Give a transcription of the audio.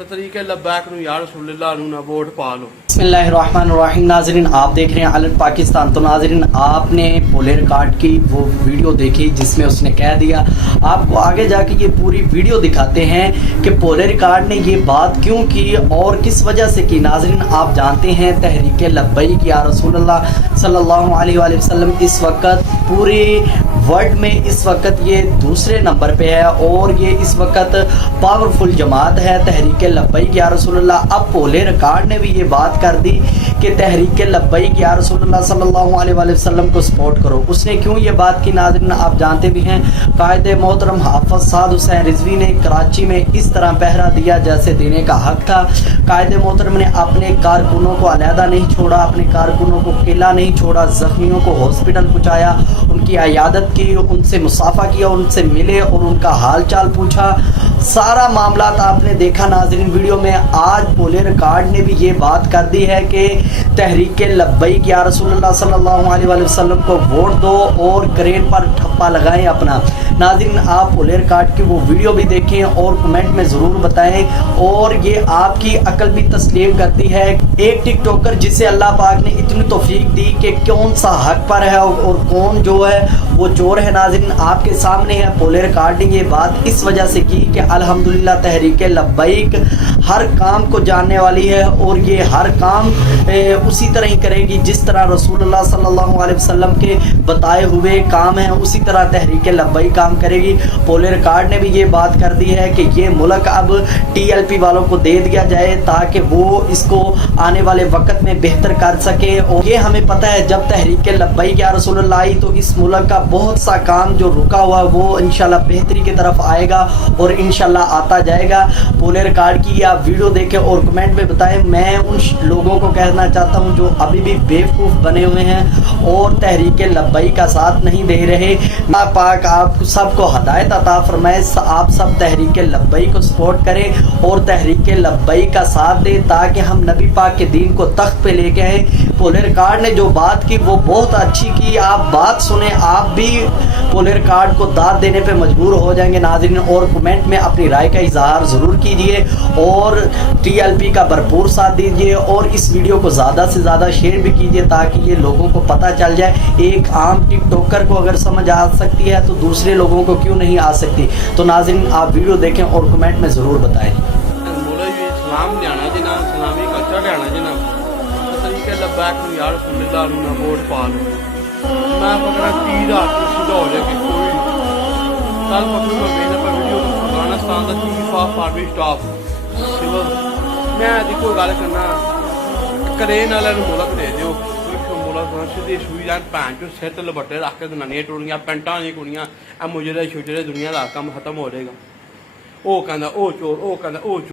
تو طریقے لبیک نو یا رسول اللہ نو نہ ووٹ پا لو۔ بسم اللہ الرحمن الرحیم۔ ناظرین آپ دیکھ رہے ہیں الرٹ پاکستان۔ تو ناظرین آپ نے پولر کارڈ کی وہ ویڈیو دیکھی جس میں اس نے کہہ دیا، آپ کو آگے جا کے یہ پوری ویڈیو دکھاتے ہیں کہ پولر کارڈ نے یہ بات کیوں کی اور کس وجہ سے کی۔ ناظرین آپ جانتے ہیں تحریک لبیک یا رسول اللہ صلی اللہ علیہ وآلہ وسلم اس وقت پورے ورلڈ میں اس وقت یہ دوسرے نمبر پہ ہے اور یہ اس وقت پاورفل جماعت ہے تحریک لبیک یا رسول اللہ۔ اب پولر کارڈ نے بھی یہ بات کر دی کہ تحریک لبیک یا رسول اللہ صلی اللہ علیہ وآلہ وسلم کو سپورٹ کرو۔ اس نے کیوں یہ بات کی ناظرین آپ جانتے بھی ہیں۔ قائد محترم حافظ سعد حسین رضوی نے کراچی میں اس طرح پہرا دیا جیسے دینے کا حق تھا۔ قائد محترم نے اپنے کارکنوں کو علیحدہ نہیں چھوڑا، اپنے کارکنوں کو قلعہ نہیں چھوڑا، زخمیوں کو ہاسپٹل پہنچایا، ان کی عیادت کی، ان سے مصافحہ کیا، ان سے ملے اور ان کا حال چال پوچھا۔ سارا معاملات آپ نے دیکھا ناظرین ویڈیو میں۔ آج پولر کارڈ نے بھی یہ بات کر دی ہے کہ تحریک لبیک یا رسول اللہ صلی اللہ علیہ وآلہ وسلم کو ووٹ دو اور کرین پر ٹھپا لگائیں اپنا۔ ناظرین آپ پولر کارڈ کی وہ ویڈیو بھی دیکھیں اور کمنٹ میں ضرور بتائیں، اور یہ آپ کی عقل بھی تسلیم کرتی ہے۔ ایک ٹک ٹاکر جسے اللہ پاک نے اتنی توفیق دی کہ کون سا حق پر ہے اور کون جو ہے وہ چور ہے، ناظرین آپ کے سامنے ہے۔ پولر کارڈ نے یہ بات اس وجہ سے کی کہ الحمدللہ تحریک لبیک ہر کام کو جاننے والی ہے اور یہ ہر کام اسی طرح ہی کرے گی جس طرح رسول اللہ صلی اللہ علیہ وسلم کے بتائے ہوئے کام ہیں اسی طرح تحریک لبیک کام کرے گی۔ پولر کارڈ نے بھی یہ بات کر دی ہے کہ یہ ملک اب TLP والوں کو دے دیا جائے تاکہ وہ اس کو آنے والے وقت میں بہتر کر سکے، اور یہ ہمیں پتہ ہے جب تحریک لبیک یا رسول اللہ آئی تو اس ملک کا بہت سا کام جو رکا ہوا وہ انشاءاللہ بہتری کی طرف آئے گا اور انشاءاللہ آتا جائے گا۔ پولر کارڈ کی آپ ویڈیو دیکھیں اور کمنٹ میں بتائیں۔ میں ان لوگوں کو کہنا چاہتا ہوں جو ابھی بھی بیوقوف بنے ہوئے ہیں اور تحریک لبیک کا ساتھ نہیں دے رہے، اللہ پاک آپ سب کو ہدایت عطا فرمائے، آپ سب تحریک لبیک کو سپورٹ کریں اور تحریک لبیک کا ساتھ دیں تاکہ ہم نبی پاک کے دین کو تخت پہ لے کے آئیں۔ پولر کارڈ نے جو بات کی وہ بہت اچھی کی، آپ بات سنیں، آپ بھی پولر کارڈ کو داد دینے پہ مجبور ہو جائیں گے ناظرین، اور کمنٹ میں اپنی رائے کا اظہار ضرور کیجئے اور TLP کا بھرپور ساتھ دیجئے اور اس ویڈیو کو زیادہ سے زیادہ شیئر بھی کیجئے تاکہ یہ لوگوں کو پتہ چل جائے۔ ایک عام ٹک ٹاکر کو اگر سمجھ آ سکتی ہے تو دوسرے لوگوں کو کیوں نہیں آ سکتی۔ تو ناظرین آپ ویڈیو دیکھیں اور کمنٹ میں ضرور بتائیں۔ سلام لیانا جنا سلامی کلچر لیانا جنا طریقے لبیک نو یا رسول اللہ نو نہ ووٹ پا لو۔ میں پکڑا تیر آتی سیدھا ہو جائے کہ کوئی کل پکڑوں میں میرے پر ویڈیو افغانستان کا chief of army staff civil میں کوئی گل کرنا کرین والے ملک دے دیو ملک سیدھی سوئی جان بھن چو سر تے لبٹے رکھ کے دنانیاں ٹوڑیاں پینٹاں والی کڑیاں اے مجرے شجرے دنیا کا کم ختم ہو جائے گا۔ وہ کہندا او چور، وہ کہندا او چور۔